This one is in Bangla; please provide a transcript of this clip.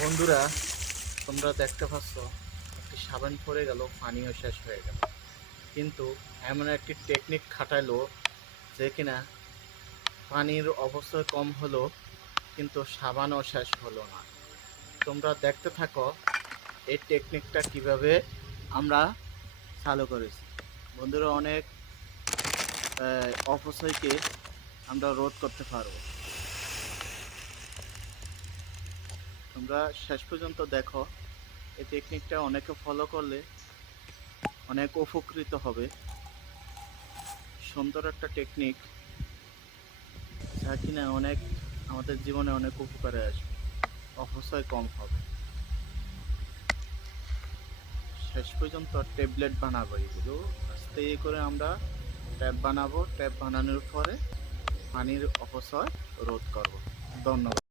বন্ধুরা, তোমরা দেখতে পাচ্ছ একটি সাবান পড়ে গেল, পানিও শেষ হয়ে গেল। কিন্তু এমন একটি টেকনিক খাটাইলো যে কিনা পানির অবস্থা কম হলো কিন্তু সাবানও শেষ হলো না। তোমরা দেখতে থাকো এই টেকনিকটা কিভাবে আমরা চালু করেছি। বন্ধুরা, অনেক অপচয়কে আমরা রোধ করতে পারবো। তোমরা শেষ পর্যন্ত দেখো, এই টেকনিকটা অনেকে ফলো করলে অনেক উপকৃত হবে। সুন্দর একটা টেকনিক, যা কিনা অনেক আমাদের জীবনে অনেক উপকারে আসবে, অপচয় কম হবে। শেষ পর্যন্ত ট্যাবলেট বানাবো, এগুলো আস্তে করে আমরা ট্যাব বানাবো। ট্যাব বানানোর পরে পানির অপচয় রোধ করব। ধন্যবাদ।